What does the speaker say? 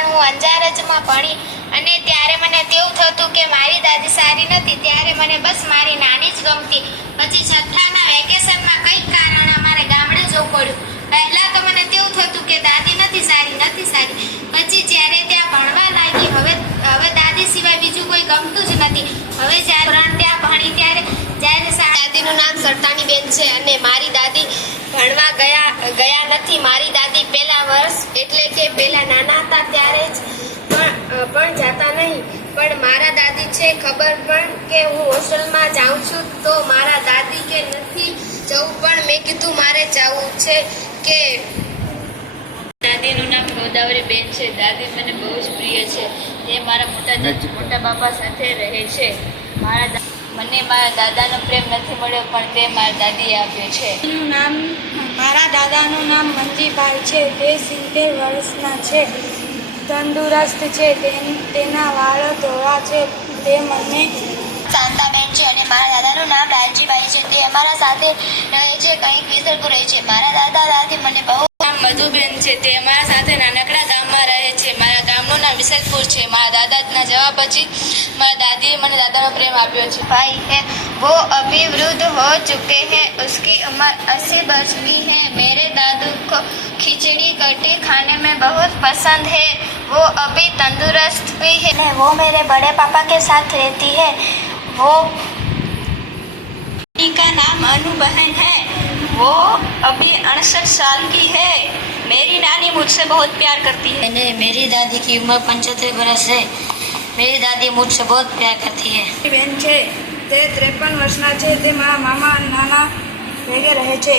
પણ હું અંજાર જમાં ભણી અને ત્યારે મને તેવું થતું કે મારી દાદી સારી નથી. ત્યારે મને બસ મારી નાની જ ગમતી. પછી છઠ્ઠાના વેકેશનમાં કંઈક કારણે અમારે ગામડે જવું પડ્યું. પહેલા તો મને તેવું થતું કે દાદી નથી સારી. પછી જ્યારે ત્યાં ભણવા લાગી, હવે દાદી સિવાય બીજું કોઈ ગમતું જ નથી. હવે જ્યારે ત્યાં ભણી ત્યારે દાદીનું નામ સરતાણીબેન છે અને મારી દાદી ભણવા ગયા નથી. મારી દાદી પહેલા વર્ષ એટલે કે પહેલા નાના હતા ત્યારે જ પણ જાતા નહીં. પણ મારા દાદી છે ખબર પણ કે હું હોસ્ટેલમાં જાઉં છું તો મારા દાદી કે નથી જવું, પણ મેં કીધું મારે જવું છે. કે દાદીનું નામ ગોદાવરીબેન છે. દાદી મને બહુ જ પ્રિય છે. તે મારા મોટા બાપા સાથે રહે છે. મને મારા દાદાનો પ્રેમ નથી મળ્યો, પણ તે મારા દાદીએ આપ્યો છે. મારા દાદાનું નામ મંજીભાઈ છે. તે 70 વર્ષના છે. તંદુરસ્ત છે. તેના વાળ ધોળા છે. તે મને શાંતાબેન છે અને મારા દાદાનું નામ લાલજીભાઈ છે. તે અમારા સાથે રહે છે, કંઈક વિસરપુર રહે છે. મારા દાદા દાદી મને બહુ મધુબેન છે. તે અમારા સાથે નાનકડા ગામમાં રહે છે. મારા ગામનું નામ વિસલપુર છે. મારા દાદાના જવા પછી મારા દાદીએ મને દાદાનો પ્રેમ આપ્યો છે. भाई है वो अभी वृद्ध हो चुके हैं, उसकी उम्र 80 वर्ष की है. मेरे दादू को खिचड़ी कटी खाने में बहुत पसंद है. वो अभी तंदुरुस्त भी है. वो मेरे बड़े पापा के साथ रहती है. वो का नाम अनु बहन है. वो अभी 68 साल की है. मेरी नानी मुझसे बहुत प्यार करती है. मेरी दादी की उम्र 75 वर्ष है. मेरी दादी मुझसे बहुत प्यार करती है. બેન છે. તે 53 વર્ષના છે. તે મારા મામા અને નાના ભેગે રહે છે.